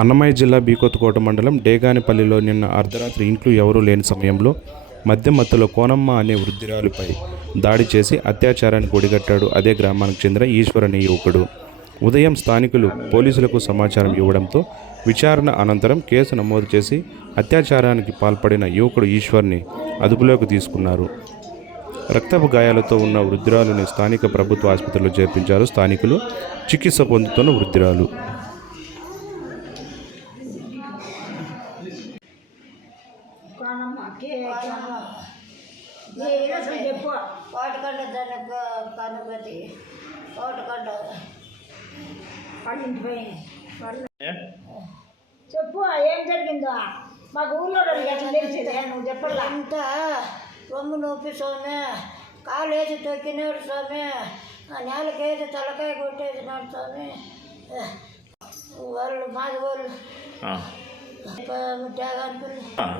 అన్నమయ్య జిల్లా బీకోతుకోట మండలం డేగానిపల్లిలో నిన్న అర్ధరాత్రి ఇంట్లో ఎవరూ లేని సమయంలో మద్యం మత్తులో కోనమ్మ అనే వృద్ధురాలిపై దాడి చేసి అత్యాచారానికి ఒడిగట్టాడు అదే గ్రామానికి చెందిన ఈశ్వర్ అనే యువకుడు. ఉదయం స్థానికులు పోలీసులకు సమాచారం ఇవ్వడంతో విచారణ అనంతరం కేసు నమోదు చేసి అత్యాచారానికి పాల్పడిన యువకుడు ఈశ్వర్ని అదుపులోకి తీసుకున్నారు. రక్తపు గాయాలతో ఉన్న వృద్ధురాలుని స్థానిక ప్రభుత్వ ఆసుపత్రిలో చేర్పించారు స్థానికులు. చికిత్స పొందుతున్న వృద్ధురాలు చెప్పు ఏం జరిగిందో మాకు ఊళ్ళో తెలిసిందే, నువ్వు చెప్పాలి. అంతా రొమ్ము నొప్పి స్వామి, కాలు వేసి తొక్కినాడు స్వామి, నేలకేసి తలకాయ కొట్టేసినాడు స్వామి. వాళ్ళు మాది వాళ్ళు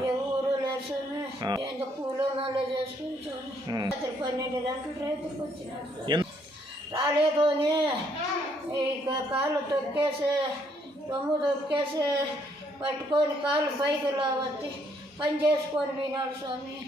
ఏ ఊరు లేదు స్వామి, ఎంత కూలో మళ్ళీ చేసుకుని స్వామి. రాత్రి 12 గంటలు రైతులకు వచ్చినాడు. రాలేదు అని ఇక కాళ్ళు తొక్కేసి రొమ్ము తొక్కేసి పట్టుకొని కాళ్ళు పైకి వచ్చి పని చేసుకొని పోయినాడు స్వామి.